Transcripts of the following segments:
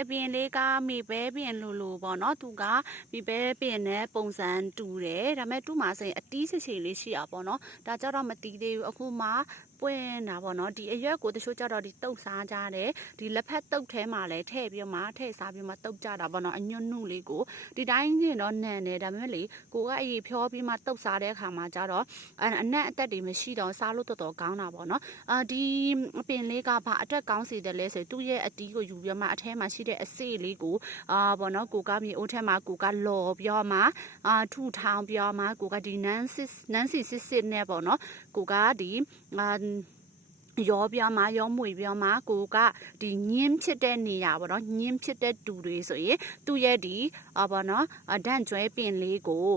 အပြင်လေးကမေပဲပြင်လိုပေါ့နော်သူကမေပဲပြင်နဲ့ပုံစံတူတယ်ဒါပေမဲ့သူ့မှာဆိုရင်အတီးချေလေးရှိရပေါ့နော်ဒါကြတော့မတီးသေးဘူးအခုမှပွင့်တာပေါ့နော်ဒီအရွက်ကိုတချို့ကြတော့ဒီတုတ်စားကြတယ်ဒီလက်ဖက်တုတ်ထဲမှာလည်းထည့်ပြီးမှထည့်စားပြီးမှတုတ်ကြတာပေါ့နော်အညွန့်နုလေးကိုဒီတိုင်းရင်တော့နန်တယ်ဒါပေမဲ့လေကိုကအရေးဖြောပြီးမှတုတ်စားတဲ့အခါမှာကြတော့အနက်အသက်တွေမရှိတော့စားလို့တော်တော်ကောင်းတာပေါ့နော်ဒီအပင်လေးကဘာအတွက်ကောင်းစေတယ်လဲဆိုသူ့ရဲ့အတီးကိုယူပြီးမှအထဲမှာရှိတဲ့အစေ့လေးကိုပေါ့နော်ကိုကမြေအိုးထဲမှာကိုကလော်ပြောမှထူထောင်ပြောမှကိုကဒီနန်းစီစစ်နဲ့ပေါ့နော်ကိုကဒီရောပြမရောမွေပြမကိုကဒီညင်းဖြစ်တဲ့နေရာပေါ့နော်ညင်းဖြစ်တဲ့တူတွေဆိုရင်သူ့ရဲ့ဒီပေါ့နော်ဒန့်ကျွဲပင်လေးကို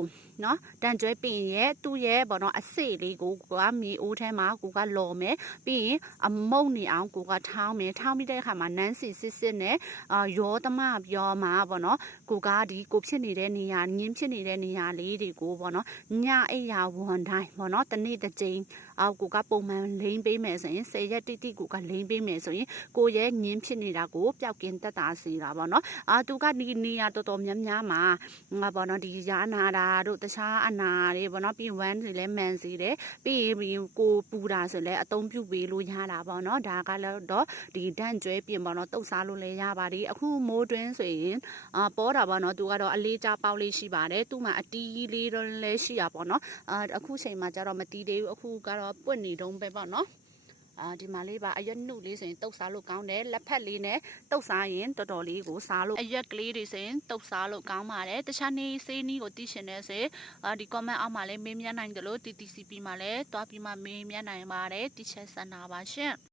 နော်ဒန့်ကျွဲပင်ရဲ့သူ့ရဲ့ပေါ့နော်အစေ့လေးကိုကမြေအိုးထဲမှာကိုကလော်မယ်ပြီးရင်အမုံနေအောင်ကိုကထောင်းမယ်ထောင်းပြီးတဲ့အခါမှာနန်းစီစစ်နဲ့ရောသမပြောမှာပေါ့နော်ကိုကဒီကိုဖြစ်နေတဲ့နေရာညင်းဖြစ်နေတဲ့နေရာလေးတွေကိုပေါ့နော်ညအိယာဝန်တိုင်းပေါ့နော်တနေ့တစ်ကြိမ်ကိုကပုံမှန်လိမ့်ပေးမယ်ဆိုရင်10ရက်တိတိကိုကလိမ့်ပေးမယ်ဆိုရင်ကိုရဲ့ညင်းဖြစ်နေတာကိုပျောက်ကင်းတက်တာစေတာပေါ့နော်သူကဒီနေရာတော်တော်များများမှာပေါ့နော်ဒီရာနာတာတို့တခြားအနာတွေပေါ့နော်ပြီးဝမ်းတွေလည်းမှန်စေတယ်ပြီးရင်ကိုပူတာဆိုလည်းအသုံးပြုပေးလို့ရတာပေါ့နော်ဒါကလည်းတော့ဒီဒန့်ကျွဲပြင်ပေါ့နော်တုတ်စားလို့လည်းရပါတယ်အခုမိုးတွင်းဆိုရင်ပေါ်တာပေါ့နော်သူကတော့အလေးကြပေါက်လေးရှိပါတယ်သူ့မှာအတီးလေးတော့လည်းရှိရပေါ့နော်အခုချိန်မှာကျတော့မတီးသေးဘူးအခုကတော့ပွတ်နေတုံးပဲပေါ့နော်ဒီမှာလေးပါအရွက်နှုတ်လေးဆိုရင်တုတ်စားလို့ကောင်းတယ်လက်ဖက်လေးနဲ့တုတ်စားရင်တော်တော်လေးကိုစားလို့အရွက်ကလေးတွေဆိုရင်တုတ်စားလို့ကောင်းပါတယ်တခြားနေစေးနီးကိုသိရှင်နေစေဒီ comment အောက်မှာလည်းမေးမြန်းနိုင်တယ်လို့ TTCP မှာလည်းတွားပြီးမှမေးမြန်းနိုင်ပါတယ်တီချက်စန္ဒာပါရှင်